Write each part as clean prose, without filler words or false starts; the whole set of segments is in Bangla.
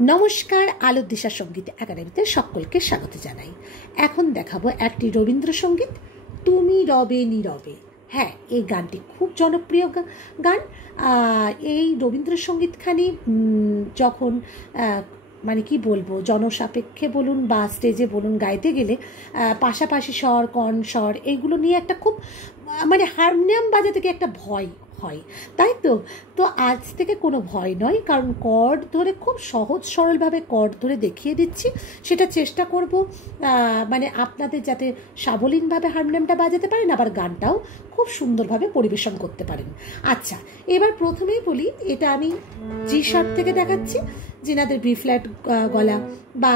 নমস্কার, আলোর দিশা সঙ্গীত একাডেমিতে সকলকে স্বাগত জানাই। এখন দেখাবো একটি রবীন্দ্রসঙ্গীত, তুমি রবে নীরবে। হ্যাঁ, এই গানটি খুব জনপ্রিয় গান। এই রবীন্দ্রসঙ্গীতখানি যখন মানে কি বলবো, জনসাপেক্ষে বলুন বা স্টেজে বলুন, গাইতে গেলে পাশাপাশি স্বর, কর্ণ স্বর, এইগুলো নিয়ে একটা খুব মানে হারমোনিয়াম বাজাতে গিয়ে একটা ভয় হয়, তাই তো। তো আজ থেকে কোনো ভয় নয়, কারণ কর্ড ধরে খুব সহজ সরলভাবে কর্ড ধরে দেখিয়ে দিচ্ছি। সেটা চেষ্টা করব মানে আপনাদের যাতে সাবলীনভাবে হারমোনিয়ামটা বাজাতে পারেন, আবার গানটাও খুব সুন্দরভাবে পরিবেশন করতে পারেন। আচ্ছা, এবার প্রথমেই বলি, এটা আমি জি শার্প থেকে দেখাচ্ছি। যেনাদের বি ফ্ল্যাট গলা বা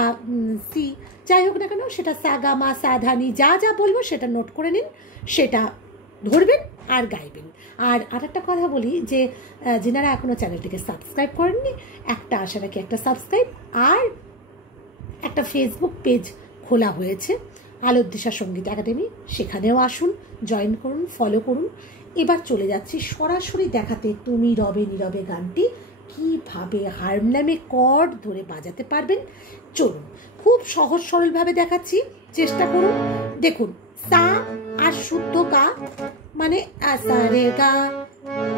সি যাই হোক না কেন, সেটা সা গা মা সা ধা নি যা যা বলবো সেটা নোট করে নিন, সেটা ধরবেন আর গাইবেন। আর একটা কথা বলি যে যেনারা এখনও চ্যানেলটিকে সাবস্ক্রাইব করেননি, একটা আশা রাখি একটা সাবস্ক্রাইব, আর একটা ফেসবুক পেজ খোলা হয়েছে আলোর দিশা সঙ্গীত একাডেমি, সেখানেও আসুন, জয়েন করুন, ফলো করুন। এবার চলে যাচ্ছি সরাসরি দেখাতে তুমি রবে নীরবে গানটি কীভাবে হারমোনিয়ামে কর্ড ধরে বাজাতে পারবেন। চলুন, খুব সহজ সরলভাবে দেখাচ্ছি, চেষ্টা করুন। দেখুন, সা আর শুদ্ধ গা, মানে সা রে গা,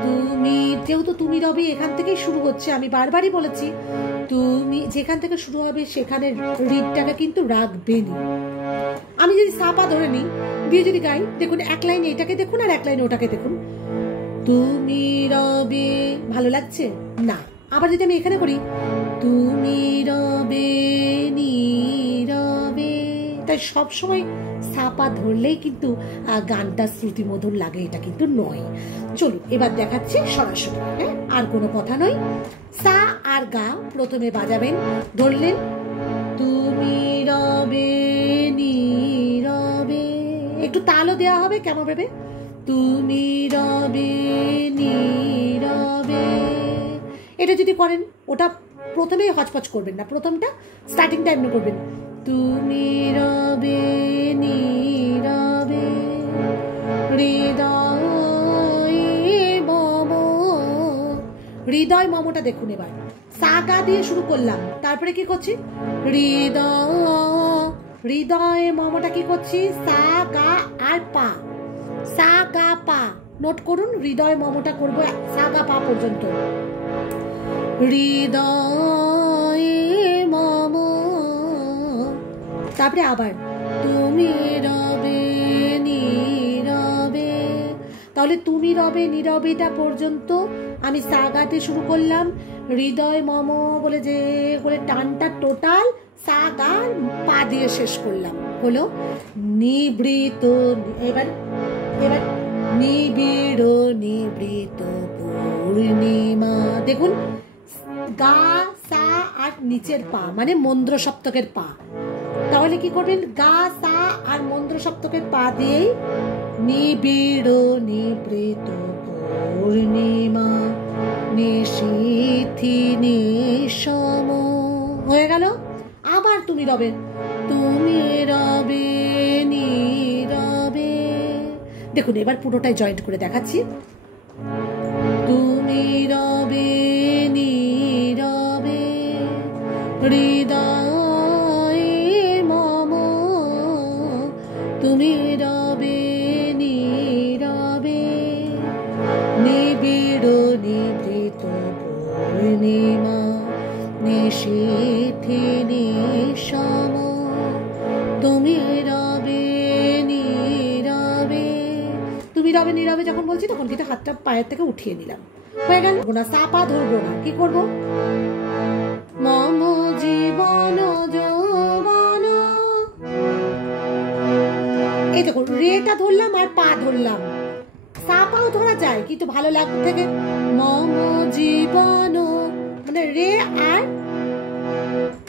তুমি, যেহেতু তুমি রবে এখান থেকেই শুরু হচ্ছে, আমি বারবারই বলেছি তুমি যেখান থেকে শুরু হবে সেখানে রিডটাকে কিন্তু রাখবেনই। আমি যদি সাপা ধরে নিই, দিয়ে যদি গাই, দেখুন এক লাইনে এটাকে দেখুন আর এক লাইনে ওটাকে দেখুন, তুমি রবে, ভালো লাগছে না। আবার যদি আমি এখানে করি, তুমি রবে নীরবে, তাই সবসময় সাপা ধরলেই কিন্তু গানটা শ্রুতিমধুর লাগে, এটা কিন্তু নয়। চলুন এবার দেখাচ্ছি সরাসরি, হ্যাঁ, আর কোনো কথা নয়। সা আর গা প্রথমে বাজাবেন, ধরলেন তুমি রবে নীরবে, একটু তালও দেওয়া হবে কেমন ভাবে, তুমি রবে নীরবে। এটা যদি করেন, ওটা প্রথমেই হচপচ করবেন না, প্রথমটা স্টার্টিং টাইম করবেন, তুমি রবে নীরবে, হৃদয় মমটা দেখুন। এবার সা গা দিয়ে শুরু করলাম, তারপরে কি করছি, হৃদয় মমটা কি করছি, সা গা আর পা, সা গা পা, নোট করুন, হৃদয় মমটা করবো সা গা পা পর্যন্ত, হৃদয় মম, তারপরে আবার তুমি রবে নীরবে। তাহলে তুমি রবে নীরবেটা পর্যন্ত আমি সা গাতে শুরু করলাম, হৃদয় মম বলে যে করে টানটা টোটাল সা গা পা দিয়ে শেষ করলাম, হলো নিবৃত। এবার নিবিড় নিবৃত পূর্ণিমা, দেখুন গা সা আর নিচের পা মানে মন্দ্র সপ্তকের পা, তাহলে কি করবেন, গা সা আর মন্দ্র সপ্তকের পা দিয়েই নিবিড় নিবৃত পূর্ণিমা নিশীথি নিশম, হয়ে গেল। আবার তুমি রবে, তুমি রবে নীরবে, দেখুন এবার পুরোটাই জয়েন্ট করে দেখাচ্ছি, তুমি রবে নীরবে, হৃদয় মম, তুমি রবে নীরবে, নিবিড় নিবৃত পূর্ণিমা নিশীথি নিশম, তুমি রবে নীরবে। তুমি রবে নীরবে যখন বলছি তখন কিন্তু হাতটা পায়ের থেকে উঠিয়ে নিলাম, হয়ে গেল না। সাপা ধরবো না, কি করব, মম জীবন যৌবন, এই দেখুন রেটা ধরলাম আর পা ধরলাম, সাপাও ধরা যায় কিন্তু ভালো লাগবে থেকে, মম জীবন মানে রে আর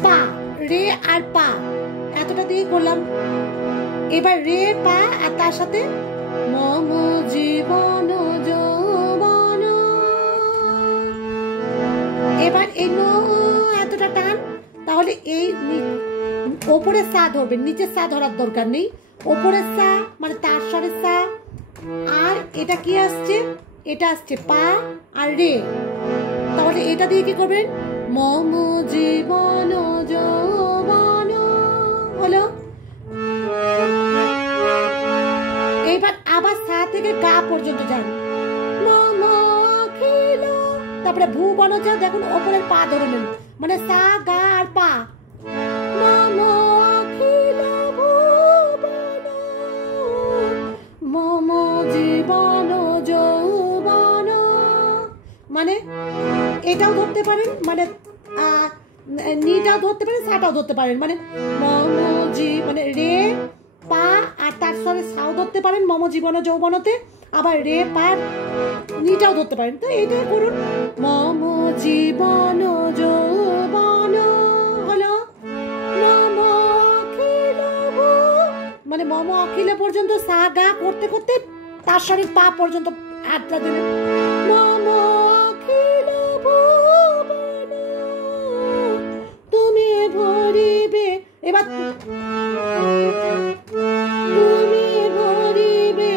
পা, রে আর পা এতটা দিয়ে করলাম। এবার রে পা আর তার সাথে মম জীবন যৌবন, এবার এই এতটা টান, তাহলে এই ওপরের সা ধরবেন, নিচের সা ধরার দরকার নেই, ওপরের সা মানে তার স্বরের সা, আর এটা কি আসছে, এটা আসছে পা আর রে, তাহলে এটা দিয়ে কি করবেন, মম জীবন যৌবন হলো। এইবার আবার সা থেকে গা পর্যন্ত যান, মম অখিল, তারপরে ভুবন যা, দেখুন ওপরের পা ধরে নেন, মানে সা গা আর পা, মম অখিল ভুবন মম জীবন যৌবন, মানে এটাও ধরতে পারেন, মানে নিটাও ধরতে পারেন, সাটাও ধরতে পারেন, মানে মম মানে রে পা আর তার সঙ্গে সাও ধরতে পারেন মম জীবন যৌবনতে, আবার রে পা নিটাও ধরতে পারেন। তো এইটাই করুন, মম জীবন যৌবন হলো, মম অখিল, মানে মম অখিল পর্যন্ত সা গা করতে করতে তার সঙ্গে পা পর্যন্ত হাতটা দিলেন, মম অখিল ভুবন তুমি ভরিবে, এবার তুমি ভরিবে,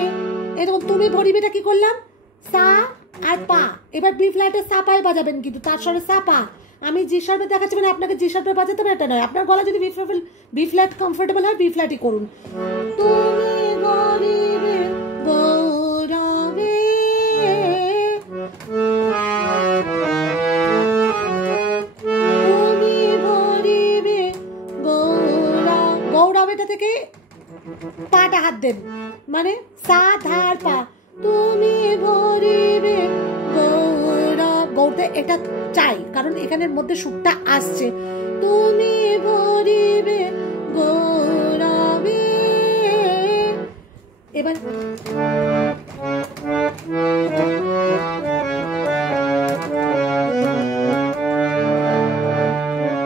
এরকম তুমি ভরিবেটা কি করলাম, সা আর পা, এবার বি ফ্ল্যাটে সা পায়ে বাজাবেন, কিন্তু তার সঙ্গে সা পা, আমি জি শার্পে দেখাচ্ছি, মানে আপনাকে জি শার্পে বাজাতে হবে এটা নয়, আপনার গলা যদি বি ফ্ল্যাট কমফোর্টেবল হয় বি ফ্ল্যাটই করুন। তুমি ভরিবে গৌরবে, তুমি ভরিবে গৌরব, গৌরবেটা থেকে পাটা হাত দেন, মানে সা ধার পা, তুমি ভরিবে গৌরব, গৌরতে এটা চাই কারণ এখানের মধ্যে সুরটা আসছে, তুমি ভরিবে গৌরবে। এবার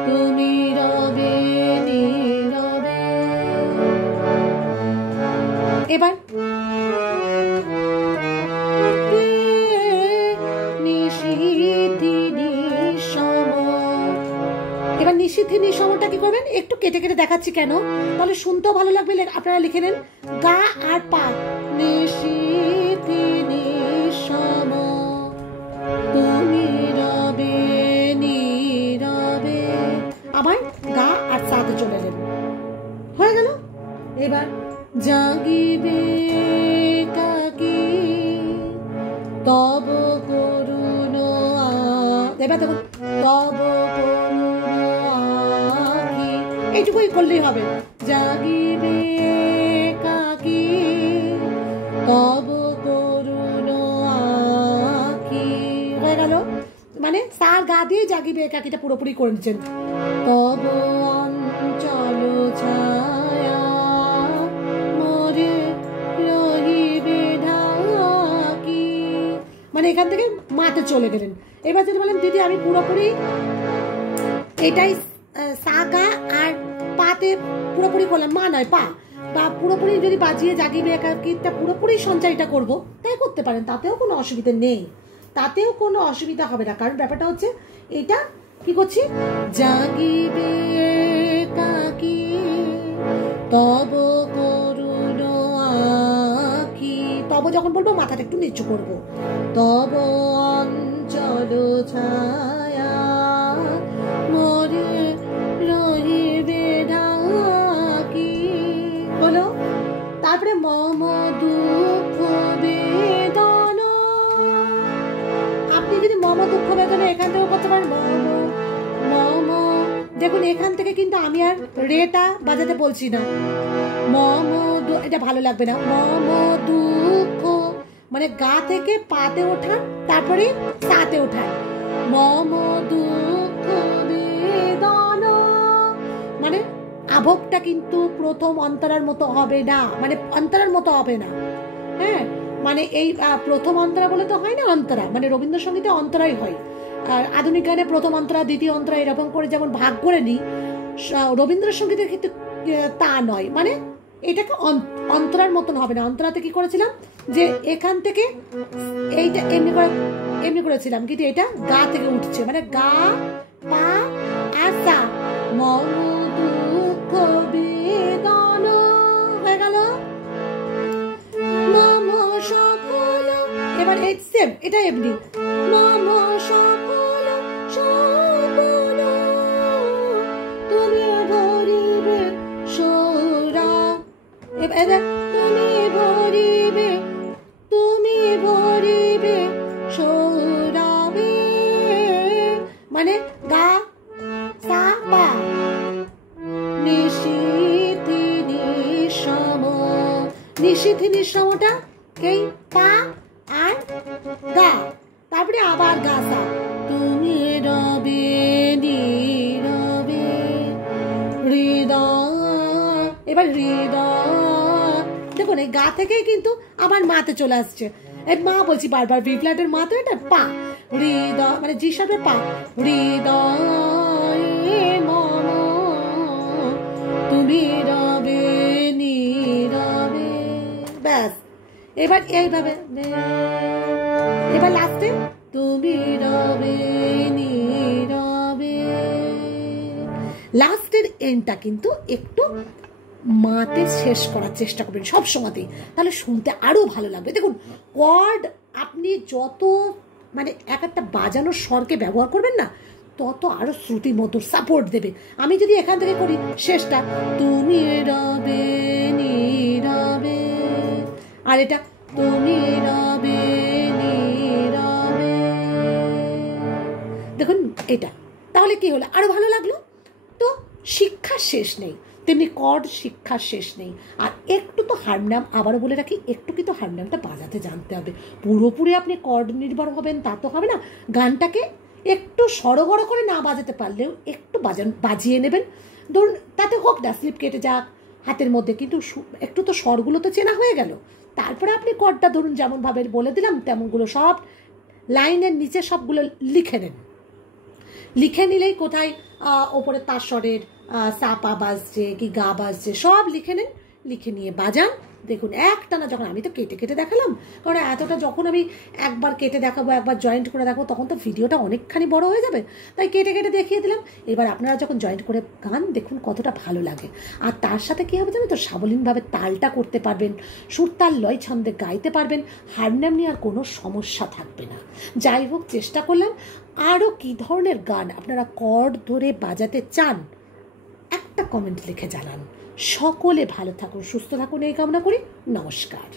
তুমি রবে নীরবে, এবার এবার নিশীথি নিঃসমটা কি করবেন, একটু কেটে কেটে দেখাচ্ছি কেন, তাহলে শুনতেও ভালো লাগবে, আপনারা লিখে নেন গা আর পা, নিশীথি নিঃসম তুমি রবে নীরবে, আবার গা আর সাথে চলে যাবেন, হয়ে গেল। এবার জাগিবে কাকি তব করুণ, এবার দেখুন তব করুণ আখি, এইটুকুই করলেই হবে, জাগিবে কাকি তব করুণ আখি, হয়ে গেল। মানে সার গা দিয়ে জাগিবে একাকিটা পুরোপুরি করে নিচ্ছেন, তব অঞ্চল ছায়া মরে রহিবে ঢাকি, মানে এখান থেকে মাতে চলে গেলেন। এবার যদি বলেন দিদি আমি পুরোপুরি এটাই সা গা আর পাতে পুরোপুরি করলাম, মা নয় পা, বা পুরোপুরি যদি বাজিয়ে জাগিবে একাকিটা পুরোপুরি সঞ্চয়টা করব, তাই করতে পারেন, তাতেও কোনো অসুবিধা নেই, তাতেও কোনো অসুবিধা হবে না, কারণ ব্যাপারটা হচ্ছে এটা কি করছি, জাগিবে কাকি তব করুণ আখি, তব যখন বলবো মাথাটা একটু নিচু করবো, তব অঞ্চল ছায়া মরে রহিবে ঢাকি হলো। তারপরে মম দুঃখ বেদনা, আপনি যদি মম দুঃখ বেদনা এখান থেকে করতে পারেন, মম দেখুন এখান থেকে কিন্তু আমি আর রেটা বাজাতে বলছি না, মম এটা ভালো লাগবে না, মম দুঃখ মানে গা থেকে পাতে ওঠান তারপরে সাতে ওঠান, মম দুঃখ বেদনা, মানে আভোগটা কিন্তু প্রথম অন্তরার মতো হবে না, মানে অন্তরার মতো হবে না, হ্যাঁ, মানে এই প্রথম অন্তরা বলে তো হয় না, অন্তরা মানে রবীন্দ্রসঙ্গীতে অন্তরাই হয়, আর আধুনিক গানে প্রথম অন্তরা দ্বিতীয় অন্তরা এরকম করে যেমন ভাগ করে নিই, রবীন্দ্রসঙ্গীতের ক্ষেত্রে তা নয়, মানে এটাকে অন্তরার মতন হবে না। অন্তরাতে কি করেছিলাম যে এখান থেকে এইটা এমনি করেছিলাম, কিন্তু এটা গা থেকে উঠছে, মানে গা পা আর সা, মম দুঃখ বেদনা হয়ে গেল, মম সকল, এবার সেম এটা এমনি, মম সকল সকল নিশিথিনির সময়টা কে পা আর গা, তারপরে আবার গা সা। তুমি রবে নীরবে হৃদয়, এবার হৃদয়। দেখুন এই গা থেকে কিন্তু আবার মাতে চলে আসছে। এই মা বলছি বারবার, ভি ফ্ল্যাটের মা তো এটা পা, হৃদয় মানে জি শার্পের পা, হৃদয় মন তুমি রবে নীরবে। ব্যাস, এবার এইভাবে, এবার লাস্টে তুমি রবে নীরবে। লাস্টের এন্ডটা কিন্তু একটু মাতে শেষ করার চেষ্টা করবেন সব সময়তেই, তাহলে শুনতে আরো ভালো লাগবে। দেখুন কর্ড আপনি যত মানে এক একটা বাজানোর স্বরকে ব্যবহার করবেন না, তত আরো শ্রুতি মধুর সাপোর্ট দেবে। আমি যদি এখান থেকে করি শেষটা তুমি রবে নীরবে, আর এটা তুমি রবে নীরবে, দেখুন এটা, তাহলে কি হলো, আরো ভালো লাগলো। তো শিক্ষার শেষ নেই, তেমনি কর্ড শিক্ষার শেষ নেই। আর একটু তো হারমোনিয়াম, আবারও বলে রাখি, একটু কিন্তু হারমোনিয়ামটা বাজাতে জানতে হবে। পুরোপুরি আপনি কর্ড নির্ভর হবেন তা তো হবে না। গানটাকে একটু সড়গড় করে না বাজাতে পারলেও একটু বাজিয়ে নেবেন। ধরুন তাতে হোক না স্লিপ কেটে যাক হাতের মধ্যে, কিন্তু একটু তো স্বরগুলো তো চেনা হয়ে গেল। তারপরে আপনি কর্ডটা ধরুন যেমনভাবে বলে দিলাম তেমনগুলো সব লাইনের নিচে সবগুলো লিখে নেন। লিখে নিলেই কোথায় ওপরে তার স্বরের সাপা বাজছে কি গা বাজছে সব লিখে নেন, লিখে নিয়ে বাজান। দেখুন একটানা যখন, আমি তো কেটে কেটে দেখালাম, কারণ এতটা যখন আমি একবার কেটে দেখাবো একবার জয়েন্ট করে দেখাবো তখন তো ভিডিওটা অনেকখানি বড় হয়ে যাবে, তাই কেটে কেটে দেখিয়ে দিলাম। এবার আপনারা যখন জয়েন্ট করে গান দেখুন কতটা ভালো লাগে। আর তার সাথে কী হবে জানেন তো, সাবলীনভাবে তালটা করতে পারবেন, সুর তাল লয় ছন্দে গাইতে পারবেন, হারমোনিয়াম নিয়ে আর কোনো সমস্যা থাকবে না। যাই হোক, চেষ্টা করলাম। আরও কী ধরনের গান আপনারা কর্ড ধরে বাজাতে চান একটা কমেন্ট লিখে জানান। সকলে ভালো থাকুন, সুস্থ থাকুন এই কামনা করি। নমস্কার।